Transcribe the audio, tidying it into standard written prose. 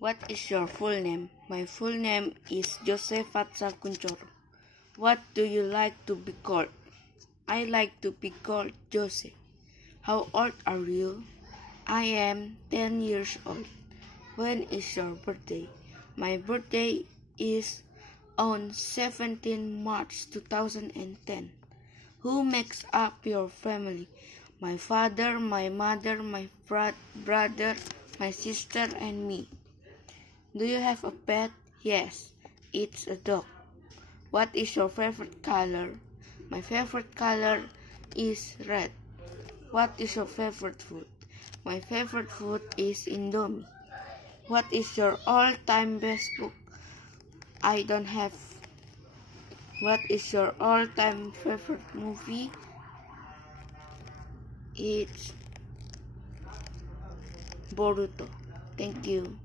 What is your full name? My full name is Jose Fatsa Kunchoro. What do you like to be called? I like to be called Jose. How old are you? I am 10 years old. When is your birthday? My birthday is on 17 March 2010. Who makes up your family? My father, my mother, my brother, my sister, and me. Do you have a pet? Yes, it's a dog. What is your favorite color? My favorite color is red. What is your favorite food? My favorite food is Indomie. What is your all-time best book? I don't have. What is your all-time favorite movie? It's Boruto. Thank you.